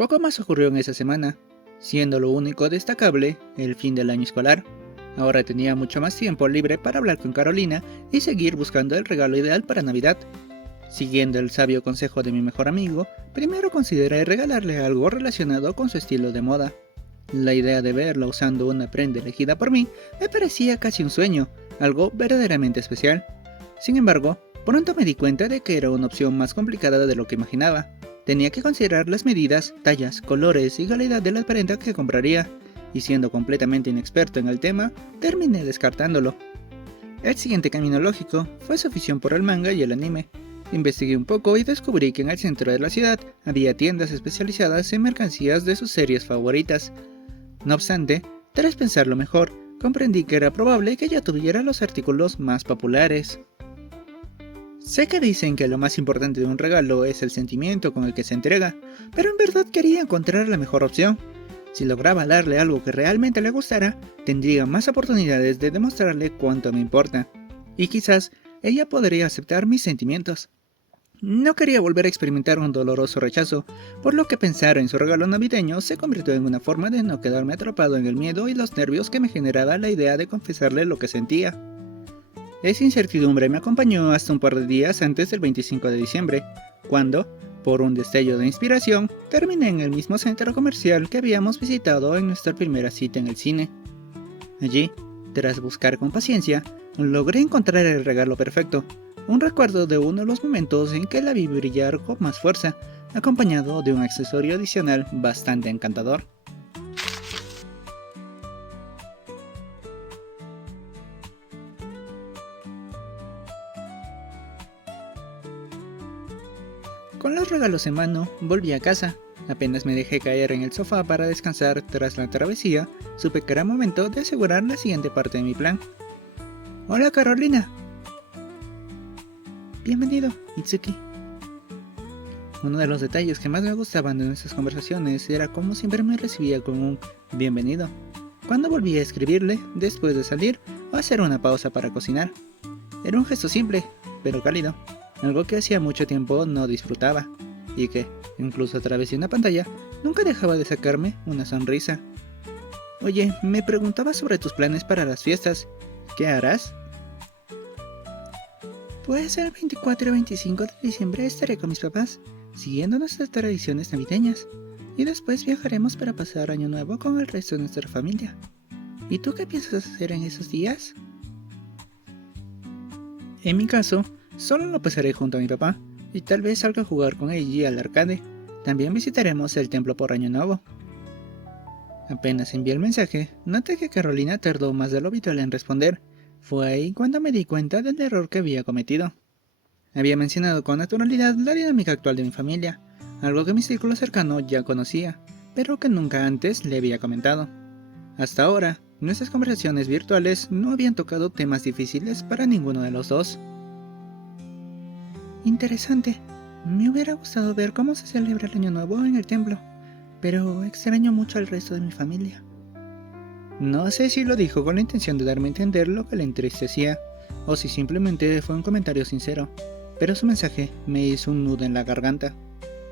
Poco más ocurrió en esa semana, siendo lo único destacable el fin del año escolar. Ahora tenía mucho más tiempo libre para hablar con Carolina y seguir buscando el regalo ideal para Navidad. Siguiendo el sabio consejo de mi mejor amigo, primero consideré regalarle algo relacionado con su estilo de moda. La idea de verla usando una prenda elegida por mí me parecía casi un sueño, algo verdaderamente especial. Sin embargo, pronto me di cuenta de que era una opción más complicada de lo que imaginaba. Tenía que considerar las medidas, tallas, colores y calidad de la prenda que compraría, y siendo completamente inexperto en el tema, terminé descartándolo. El siguiente camino lógico fue su afición por el manga y el anime. Investigué un poco y descubrí que en el centro de la ciudad había tiendas especializadas en mercancías de sus series favoritas. No obstante, tras pensarlo mejor, comprendí que era probable que ella tuviera los artículos más populares. Sé que dicen que lo más importante de un regalo es el sentimiento con el que se entrega, pero en verdad quería encontrar la mejor opción. Si lograba darle algo que realmente le gustara, tendría más oportunidades de demostrarle cuánto me importa. Y quizás ella podría aceptar mis sentimientos. No quería volver a experimentar un doloroso rechazo, por lo que pensar en su regalo navideño se convirtió en una forma de no quedarme atrapado en el miedo y los nervios que me generaba la idea de confesarle lo que sentía. Esa incertidumbre me acompañó hasta un par de días antes del 25 de diciembre, cuando, por un destello de inspiración, terminé en el mismo centro comercial que habíamos visitado en nuestra primera cita en el cine. Allí, tras buscar con paciencia, logré encontrar el regalo perfecto, un recuerdo de uno de los momentos en que la vi brillar con más fuerza, acompañado de un accesorio adicional bastante encantador. Con los regalos en mano, volví a casa. Apenas me dejé caer en el sofá para descansar tras la travesía, supe que era momento de asegurar la siguiente parte de mi plan. ¡Hola, Carolina! Bienvenido, Itsuki. Uno de los detalles que más me gustaban de nuestras conversaciones era cómo siempre me recibía con un bienvenido, cuando volví a escribirle después de salir o hacer una pausa para cocinar. Era un gesto simple, pero cálido, algo que hacía mucho tiempo no disfrutaba, y que, incluso a través de una pantalla, nunca dejaba de sacarme una sonrisa. Oye, me preguntaba sobre tus planes para las fiestas. ¿Qué harás? Pues el 24 y 25 de diciembre estaré con mis papás, siguiendo nuestras tradiciones navideñas, y después viajaremos para pasar Año Nuevo con el resto de nuestra familia. ¿Y tú qué piensas hacer en esos días? En mi caso, solo lo pasaré junto a mi papá, y tal vez salga a jugar con Eiji al arcade. También visitaremos el templo por Año Nuevo. Apenas envié el mensaje, noté que Carolina tardó más de lo habitual en responder. Fue ahí cuando me di cuenta del error que había cometido. Había mencionado con naturalidad la dinámica actual de mi familia, algo que mi círculo cercano ya conocía, pero que nunca antes le había comentado. Hasta ahora, nuestras conversaciones virtuales no habían tocado temas difíciles para ninguno de los dos. Interesante. Me hubiera gustado ver cómo se celebra el Año Nuevo en el templo, pero extraño mucho al resto de mi familia. No sé si lo dijo con la intención de darme a entender lo que le entristecía, o si simplemente fue un comentario sincero, pero su mensaje me hizo un nudo en la garganta.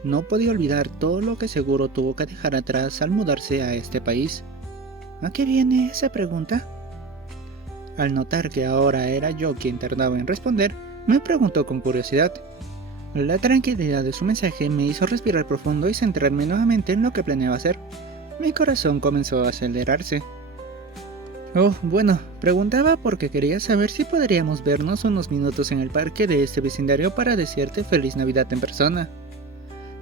No podía olvidar todo lo que seguro tuvo que dejar atrás al mudarse a este país. ¿A qué viene esa pregunta? Al notar que ahora era yo quien tardaba en responder, me preguntó con curiosidad. La tranquilidad de su mensaje me hizo respirar profundo y centrarme nuevamente en lo que planeaba hacer. Mi corazón comenzó a acelerarse. Oh, bueno, preguntaba porque quería saber si podríamos vernos unos minutos en el parque de este vecindario para desearte feliz Navidad en persona.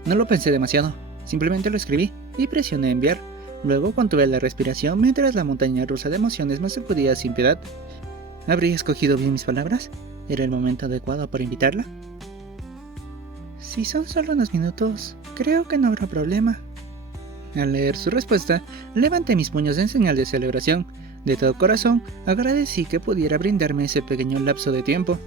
No lo pensé demasiado, simplemente lo escribí y presioné enviar. Luego contuve la respiración mientras la montaña rusa de emociones me sacudía sin piedad. ¿Habría escogido bien mis palabras? ¿Era el momento adecuado para invitarla? Si son solo unos minutos, creo que no habrá problema. Al leer su respuesta, levanté mis puños en señal de celebración. De todo corazón, agradecí que pudiera brindarme ese pequeño lapso de tiempo.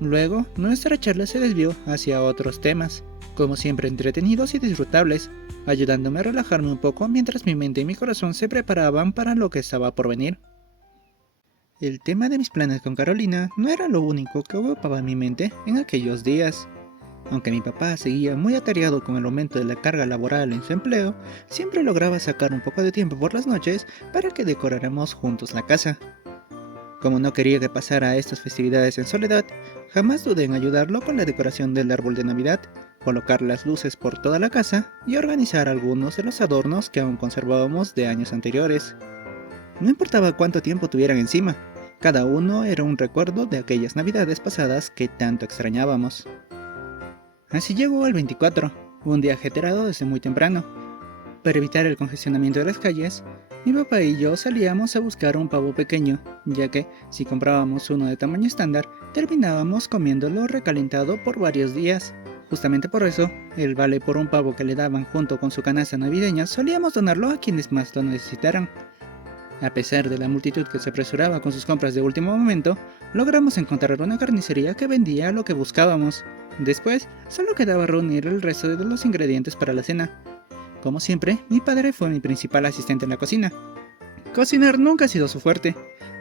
Luego, nuestra charla se desvió hacia otros temas, como siempre entretenidos y disfrutables, ayudándome a relajarme un poco mientras mi mente y mi corazón se preparaban para lo que estaba por venir. El tema de mis planes con Carolina no era lo único que ocupaba mi mente en aquellos días. Aunque mi papá seguía muy atareado con el aumento de la carga laboral en su empleo, siempre lograba sacar un poco de tiempo por las noches para que decoráramos juntos la casa. Como no quería que pasara estas festividades en soledad, jamás dudé en ayudarlo con la decoración del árbol de Navidad, colocar las luces por toda la casa y organizar algunos de los adornos que aún conservábamos de años anteriores. No importaba cuánto tiempo tuvieran encima, cada uno era un recuerdo de aquellas Navidades pasadas que tanto extrañábamos. Así llegó el 24, un día ajetreado desde muy temprano. Para evitar el congestionamiento de las calles, mi papá y yo salíamos a buscar un pavo pequeño, ya que si comprábamos uno de tamaño estándar, terminábamos comiéndolo recalentado por varios días. Justamente por eso, el vale por un pavo que le daban junto con su canasta navideña solíamos donarlo a quienes más lo necesitaran. A pesar de la multitud que se apresuraba con sus compras de último momento, logramos encontrar una carnicería que vendía lo que buscábamos. Después, solo quedaba reunir el resto de los ingredientes para la cena. Como siempre, mi padre fue mi principal asistente en la cocina. Cocinar nunca ha sido su fuerte,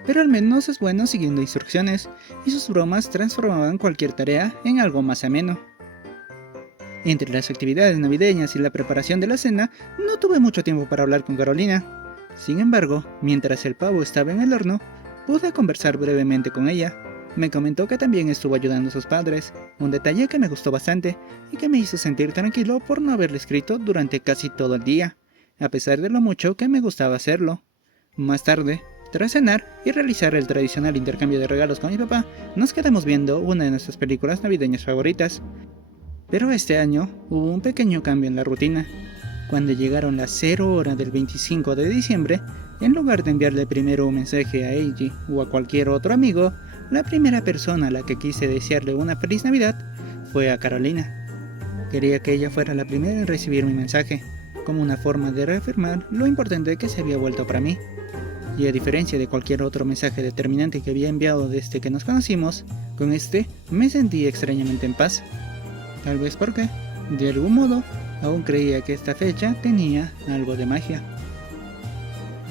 pero al menos es bueno siguiendo instrucciones, y sus bromas transformaban cualquier tarea en algo más ameno. Entre las actividades navideñas y la preparación de la cena, no tuve mucho tiempo para hablar con Carolina. Sin embargo, mientras el pavo estaba en el horno, pude conversar brevemente con ella. Me comentó que también estuvo ayudando a sus padres, un detalle que me gustó bastante y que me hizo sentir tranquilo por no haberle escrito durante casi todo el día, a pesar de lo mucho que me gustaba hacerlo. Más tarde, tras cenar y realizar el tradicional intercambio de regalos con mi papá, nos quedamos viendo una de nuestras películas navideñas favoritas. Pero este año hubo un pequeño cambio en la rutina. Cuando llegaron las 0 horas del 25 de diciembre, en lugar de enviarle primero un mensaje a Eiji o a cualquier otro amigo, la primera persona a la que quise desearle una feliz Navidad fue a Carolina. Quería que ella fuera la primera en recibir mi mensaje, como una forma de reafirmar lo importante que se había vuelto para mí. Y a diferencia de cualquier otro mensaje determinante que había enviado desde que nos conocimos, con este me sentí extrañamente en paz. Tal vez porque, de algún modo, aún creía que esta fecha tenía algo de magia.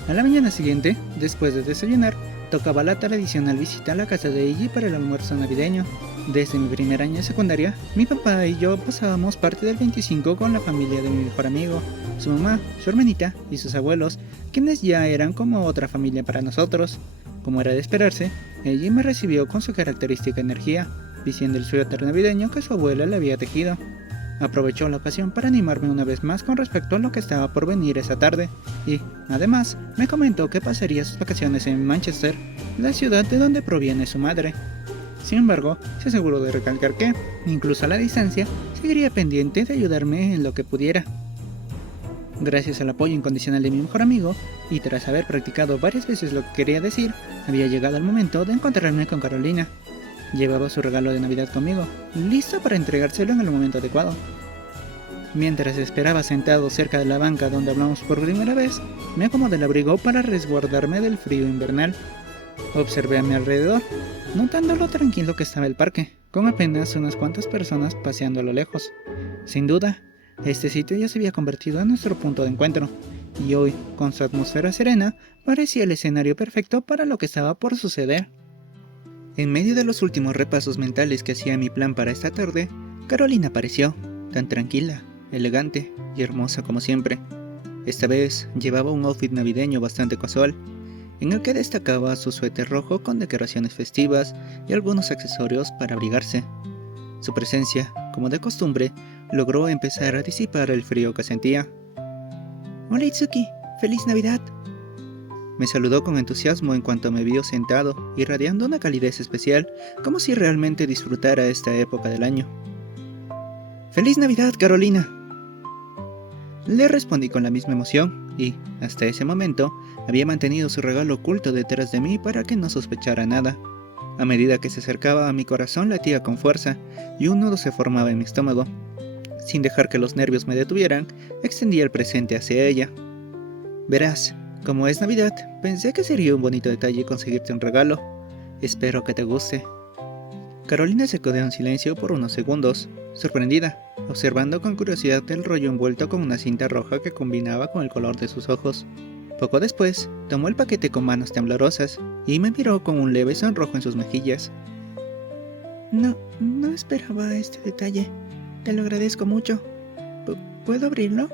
A la mañana siguiente, después de desayunar, tocaba la tradicional visita a la casa de Eiji para el almuerzo navideño. Desde mi primer año de secundaria, mi papá y yo pasábamos parte del 25 con la familia de mi mejor amigo, su mamá, su hermanita y sus abuelos, quienes ya eran como otra familia para nosotros. Como era de esperarse, Eiji me recibió con su característica energía, vistiendo el suéter navideño que su abuela le había tejido. Aprovechó la ocasión para animarme una vez más con respecto a lo que estaba por venir esa tarde y, además, me comentó que pasaría sus vacaciones en Manchester, la ciudad de donde proviene su madre. Sin embargo, se aseguró de recalcar que, incluso a la distancia, seguiría pendiente de ayudarme en lo que pudiera. Gracias al apoyo incondicional de mi mejor amigo, y tras haber practicado varias veces lo que quería decir, había llegado el momento de encontrarme con Carolina. Llevaba su regalo de Navidad conmigo, listo para entregárselo en el momento adecuado. Mientras esperaba sentado cerca de la banca donde hablamos por primera vez, me acomodé el abrigo para resguardarme del frío invernal. Observé a mi alrededor, notando lo tranquilo que estaba el parque, con apenas unas cuantas personas paseando a lo lejos. Sin duda, este sitio ya se había convertido en nuestro punto de encuentro, y hoy, con su atmósfera serena, parecía el escenario perfecto para lo que estaba por suceder. En medio de los últimos repasos mentales que hacía mi plan para esta tarde, Carolina apareció, tan tranquila, elegante y hermosa como siempre. Esta vez llevaba un outfit navideño bastante casual, en el que destacaba su suéter rojo con decoraciones festivas y algunos accesorios para abrigarse. Su presencia, como de costumbre, logró empezar a disipar el frío que sentía. «Hola Itsuki, ¡Feliz Navidad!». Me saludó con entusiasmo en cuanto me vio sentado, irradiando una calidez especial, como si realmente disfrutara esta época del año. «¡Feliz Navidad, Carolina!». Le respondí con la misma emoción y, hasta ese momento, había mantenido su regalo oculto detrás de mí para que no sospechara nada. A medida que se acercaba a mi corazón latía con fuerza y un nudo se formaba en mi estómago. Sin dejar que los nervios me detuvieran, extendí el presente hacia ella. «Verás, como es Navidad, pensé que sería un bonito detalle conseguirte un regalo. Espero que te guste». Carolina se quedó en silencio por unos segundos, sorprendida, observando con curiosidad el rollo envuelto con una cinta roja que combinaba con el color de sus ojos. Poco después, tomó el paquete con manos temblorosas y me miró con un leve sonrojo en sus mejillas. No esperaba este detalle. Te lo agradezco mucho. ¿Puedo abrirlo?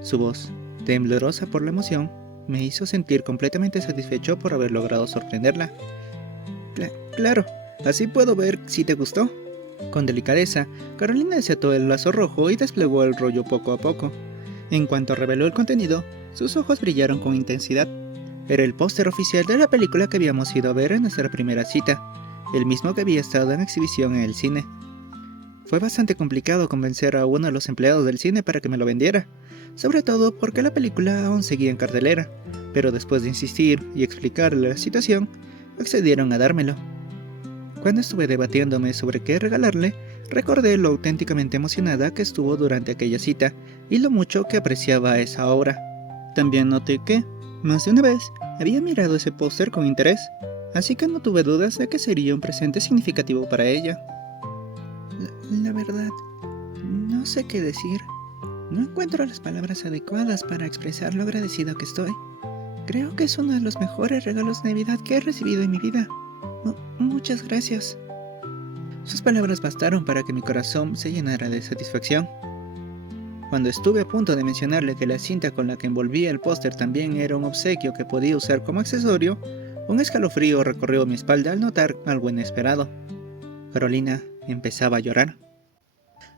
Su voz, temblorosa por la emoción, me hizo sentir completamente satisfecho por haber logrado sorprenderla. Claro, así puedo ver si te gustó. Con delicadeza, Carolina desató el lazo rojo y desplegó el rollo poco a poco. En cuanto reveló el contenido, sus ojos brillaron con intensidad. Era el póster oficial de la película que habíamos ido a ver en nuestra primera cita, el mismo que había estado en exhibición en el cine. Fue bastante complicado convencer a uno de los empleados del cine para que me lo vendiera, sobre todo porque la película aún seguía en cartelera, pero después de insistir y explicarle la situación, accedieron a dármelo. Cuando estuve debatiéndome sobre qué regalarle, recordé lo auténticamente emocionada que estuvo durante aquella cita y lo mucho que apreciaba esa obra. También noté que, más de una vez, había mirado ese póster con interés, así que no tuve dudas de que sería un presente significativo para ella. La verdad, no sé qué decir. No encuentro las palabras adecuadas para expresar lo agradecido que estoy. Creo que es uno de los mejores regalos de Navidad que he recibido en mi vida. Muchas gracias. Sus palabras bastaron para que mi corazón se llenara de satisfacción. Cuando estuve a punto de mencionarle que la cinta con la que envolvía el póster también era un obsequio que podía usar como accesorio, un escalofrío recorrió mi espalda al notar algo inesperado. Carolina empezaba a llorar.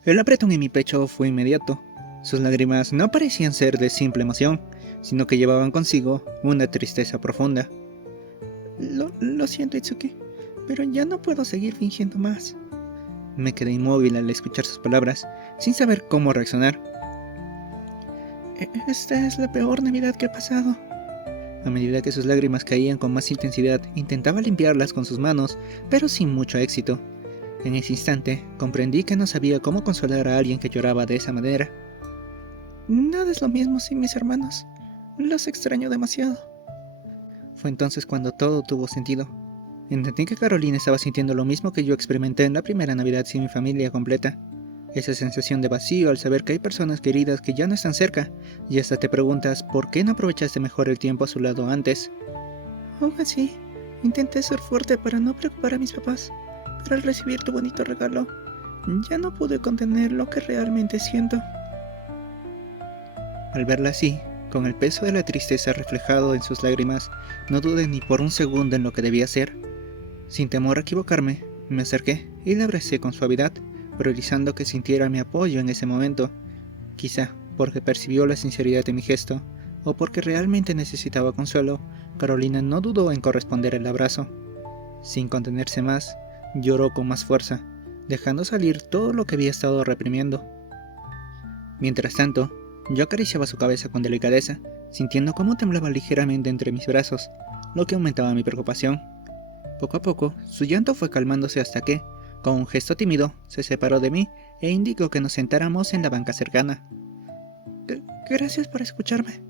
El apretón en mi pecho fue inmediato. Sus lágrimas no parecían ser de simple emoción, sino que llevaban consigo una tristeza profunda. Lo siento, Itsuki, pero ya no puedo seguir fingiendo más. Me quedé inmóvil al escuchar sus palabras, sin saber cómo reaccionar. Esta es la peor Navidad que he pasado. A medida que sus lágrimas caían con más intensidad, intentaba limpiarlas con sus manos, pero sin mucho éxito. En ese instante, comprendí que no sabía cómo consolar a alguien que lloraba de esa manera. Nada es lo mismo sin mis hermanos. Los extraño demasiado. Fue entonces cuando todo tuvo sentido. Entendí que Carolina estaba sintiendo lo mismo que yo experimenté en la primera Navidad sin mi familia completa. Esa sensación de vacío al saber que hay personas queridas que ya no están cerca, y hasta te preguntas por qué no aprovechaste mejor el tiempo a su lado antes. Aún así, intenté ser fuerte para no preocupar a mis papás, pero al recibir tu bonito regalo, ya no pude contener lo que realmente siento. Al verla así, con el peso de la tristeza reflejado en sus lágrimas, no dudé ni por un segundo en lo que debía hacer. Sin temor a equivocarme, me acerqué y la abracé con suavidad, priorizando que sintiera mi apoyo en ese momento. Quizá porque percibió la sinceridad de mi gesto, o porque realmente necesitaba consuelo, Carolina no dudó en corresponder el abrazo. Sin contenerse más, lloró con más fuerza, dejando salir todo lo que había estado reprimiendo. Mientras tanto, yo acariciaba su cabeza con delicadeza, sintiendo cómo temblaba ligeramente entre mis brazos, lo que aumentaba mi preocupación. Poco a poco, su llanto fue calmándose hasta que, con un gesto tímido, se separó de mí e indicó que nos sentáramos en la banca cercana. Gracias por escucharme.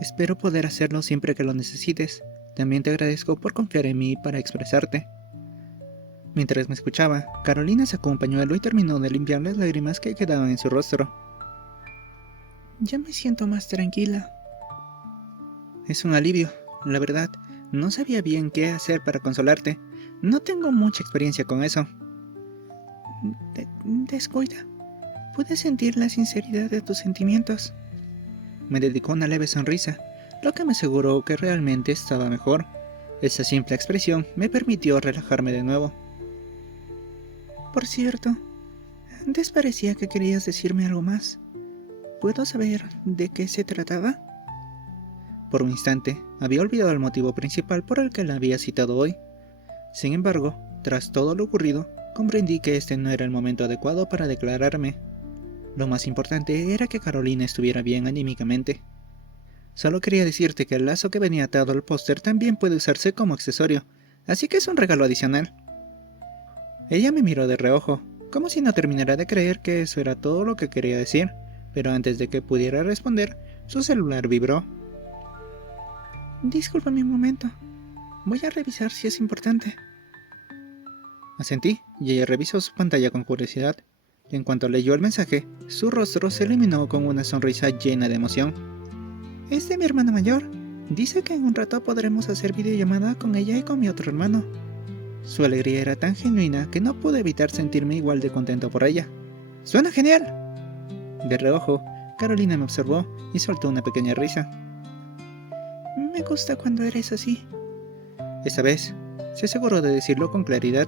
Espero poder hacerlo siempre que lo necesites. También te agradezco por confiar en mí para expresarte. Mientras me escuchaba, Carolina sacó un pañuelo y terminó de limpiar las lágrimas que quedaban en su rostro. Ya me siento más tranquila. Es un alivio, la verdad. No sabía bien qué hacer para consolarte. No tengo mucha experiencia con eso. Descuida. Pude sentir la sinceridad de tus sentimientos. Me dedicó una leve sonrisa, lo que me aseguró que realmente estaba mejor. Esa simple expresión me permitió relajarme de nuevo. Por cierto, antes parecía que querías decirme algo más. ¿Puedo saber de qué se trataba? Por un instante, había olvidado el motivo principal por el que la había citado hoy. Sin embargo, tras todo lo ocurrido, comprendí que este no era el momento adecuado para declararme. Lo más importante era que Carolina estuviera bien anímicamente. Solo quería decirte que el lazo que venía atado al póster también puede usarse como accesorio, así que es un regalo adicional. Ella me miró de reojo, como si no terminara de creer que eso era todo lo que quería decir, pero antes de que pudiera responder, su celular vibró. Discúlpame un momento. Voy a revisar si es importante. Asentí, y ella revisó su pantalla con curiosidad. En cuanto leyó el mensaje, su rostro se iluminó con una sonrisa llena de emoción. Es de mi hermana mayor. Dice que en un rato podremos hacer videollamada con ella y con mi otro hermano. Su alegría era tan genuina que no pude evitar sentirme igual de contento por ella. ¡Suena genial! De reojo, Carolina me observó y soltó una pequeña risa. Me gusta cuando eres así. Esta vez, se aseguró de decirlo con claridad,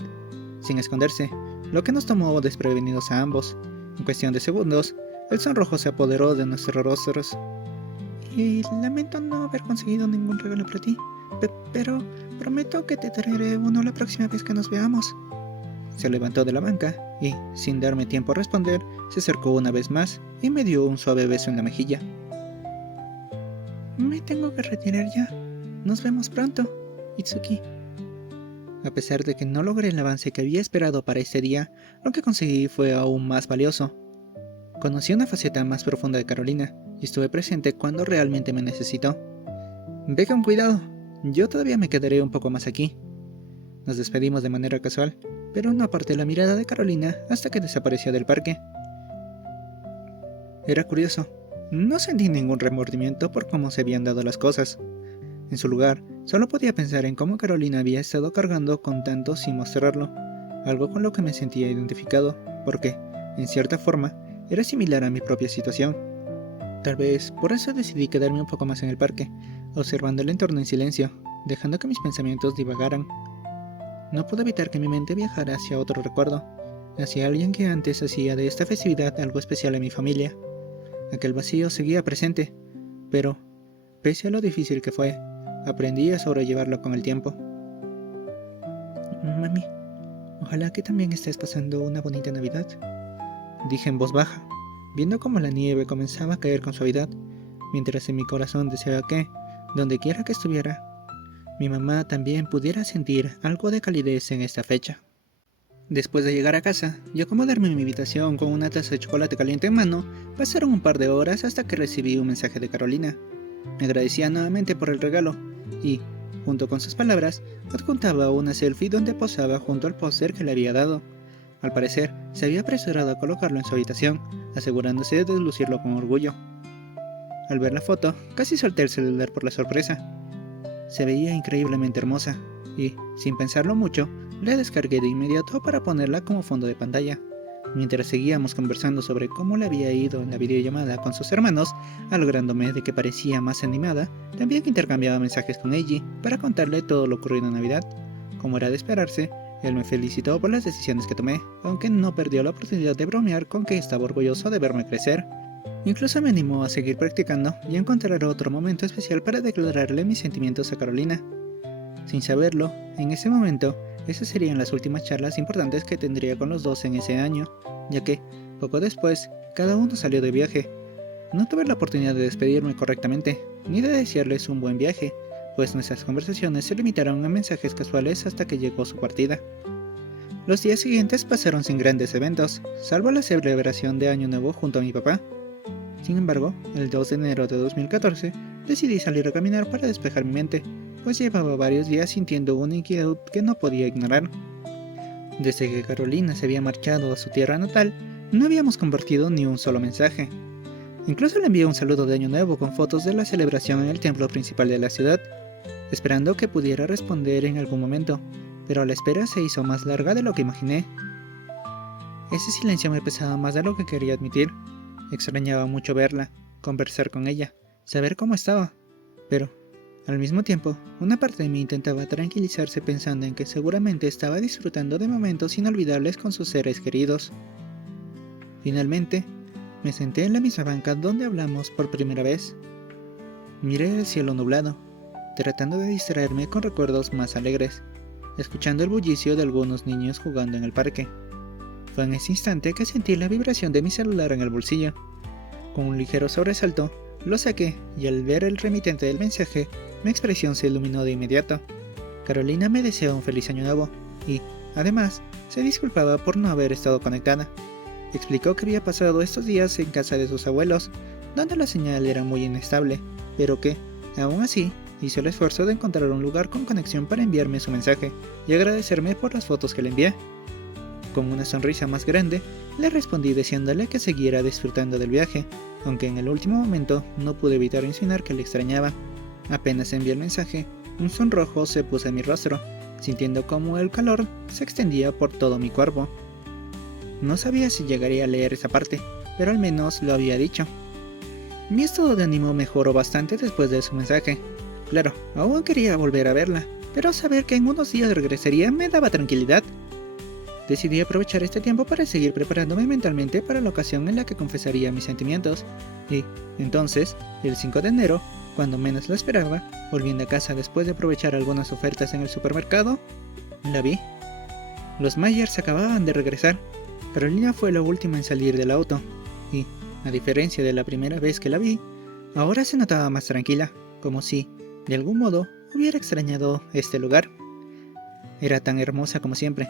sin esconderse, lo que nos tomó desprevenidos a ambos. En cuestión de segundos, el sonrojo se apoderó de nuestros rostros. Y lamento no haber conseguido ningún regalo para ti, pero prometo que te traeré uno la próxima vez que nos veamos. Se levantó de la banca y, sin darme tiempo a responder, se acercó una vez más y me dio un suave beso en la mejilla. Me tengo que retirar ya. Nos vemos pronto, Itsuki. A pesar de que no logré el avance que había esperado para este día, lo que conseguí fue aún más valioso. Conocí una faceta más profunda de Carolina y estuve presente cuando realmente me necesitó. Ve con cuidado, yo todavía me quedaré un poco más aquí. Nos despedimos de manera casual, pero no aparté la mirada de Carolina hasta que desapareció del parque. Era curioso, no sentí ningún remordimiento por cómo se habían dado las cosas. En su lugar, solo podía pensar en cómo Carolina había estado cargando con tanto sin mostrarlo, algo con lo que me sentía identificado, porque, en cierta forma, era similar a mi propia situación. Tal vez por eso decidí quedarme un poco más en el parque, observando el entorno en silencio, dejando que mis pensamientos divagaran. No pude evitar que mi mente viajara hacia otro recuerdo, hacia alguien que antes hacía de esta festividad algo especial en mi familia. Aquel vacío seguía presente, pero, pese a lo difícil que fue, aprendí a sobrellevarlo con el tiempo. Mami, ojalá que también estés pasando una bonita Navidad, dije en voz baja, viendo cómo la nieve comenzaba a caer con suavidad, mientras en mi corazón deseaba que, donde quiera que estuviera, mi mamá también pudiera sentir algo de calidez en esta fecha. Después de llegar a casa y acomodarme en mi habitación con una taza de chocolate caliente en mano, pasaron un par de horas hasta que recibí un mensaje de Carolina. Me agradecía nuevamente por el regalo y, junto con sus palabras, adjuntaba una selfie donde posaba junto al póster que le había dado. Al parecer, se había apresurado a colocarlo en su habitación, asegurándose de lucirlo con orgullo. Al ver la foto, casi solté el celular por la sorpresa. Se veía increíblemente hermosa y, sin pensarlo mucho, la descargué de inmediato para ponerla como fondo de pantalla. Mientras seguíamos conversando sobre cómo le había ido en la videollamada con sus hermanos, alegrándome de que parecía más animada, también intercambiaba mensajes con Eiji para contarle todo lo ocurrido en Navidad. Como era de esperarse, él me felicitó por las decisiones que tomé, aunque no perdió la oportunidad de bromear con que estaba orgulloso de verme crecer. Incluso me animó a seguir practicando y a encontrar otro momento especial para declararle mis sentimientos a Carolina. Sin saberlo, en ese momento, esas serían las últimas charlas importantes que tendría con los dos en ese año, ya que, poco después, cada uno salió de viaje. No tuve la oportunidad de despedirme correctamente, ni de desearles un buen viaje, pues nuestras conversaciones se limitaron a mensajes casuales hasta que llegó su partida. Los días siguientes pasaron sin grandes eventos, salvo la celebración de Año Nuevo junto a mi papá. Sin embargo, el 2 de enero de 2014, decidí salir a caminar para despejar mi mente, pues llevaba varios días sintiendo una inquietud que no podía ignorar. Desde que Carolina se había marchado a su tierra natal, no habíamos compartido ni un solo mensaje. Incluso le envié un saludo de Año Nuevo con fotos de la celebración en el templo principal de la ciudad, esperando que pudiera responder en algún momento, pero la espera se hizo más larga de lo que imaginé. Ese silencio me pesaba más de lo que quería admitir. Extrañaba mucho verla, conversar con ella, saber cómo estaba, pero, al mismo tiempo, una parte de mí intentaba tranquilizarse pensando en que seguramente estaba disfrutando de momentos inolvidables con sus seres queridos. Finalmente, me senté en la misma banca donde hablamos por primera vez. Miré el cielo nublado, tratando de distraerme con recuerdos más alegres, escuchando el bullicio de algunos niños jugando en el parque. Fue en ese instante que sentí la vibración de mi celular en el bolsillo. Con un ligero sobresalto, lo saqué y al ver el remitente del mensaje, mi expresión se iluminó de inmediato. Carolina me deseó un feliz año nuevo y, además, se disculpaba por no haber estado conectada. Explicó que había pasado estos días en casa de sus abuelos, donde la señal era muy inestable, pero que, aún así, hizo el esfuerzo de encontrar un lugar con conexión para enviarme su mensaje y agradecerme por las fotos que le envié. Con una sonrisa más grande, le respondí deseándole que siguiera disfrutando del viaje, aunque en el último momento no pude evitar insinuar que le extrañaba. Apenas envié el mensaje, un sonrojo se puso en mi rostro, sintiendo cómo el calor se extendía por todo mi cuerpo. No sabía si llegaría a leer esa parte, pero al menos lo había dicho. Mi estado de ánimo mejoró bastante después de su mensaje. Claro, aún quería volver a verla, pero saber que en unos días regresaría me daba tranquilidad. Decidí aprovechar este tiempo para seguir preparándome mentalmente para la ocasión en la que confesaría mis sentimientos. Y, entonces, el 5 de enero, cuando menos lo esperaba, volviendo a casa después de aprovechar algunas ofertas en el supermercado, la vi. Los Myers acababan de regresar. Carolina fue la última en salir del auto, y, a diferencia de la primera vez que la vi, ahora se notaba más tranquila, como si, de algún modo, hubiera extrañado este lugar. Era tan hermosa como siempre.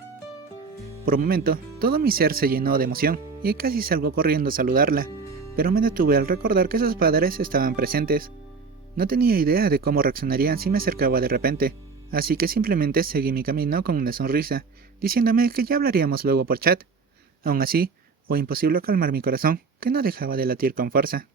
Por un momento, todo mi ser se llenó de emoción, y casi salgo corriendo a saludarla, pero me detuve al recordar que sus padres estaban presentes. No tenía idea de cómo reaccionarían si me acercaba de repente, así que simplemente seguí mi camino con una sonrisa, diciéndome que ya hablaríamos luego por chat. Aún así, fue imposible calmar mi corazón, que no dejaba de latir con fuerza.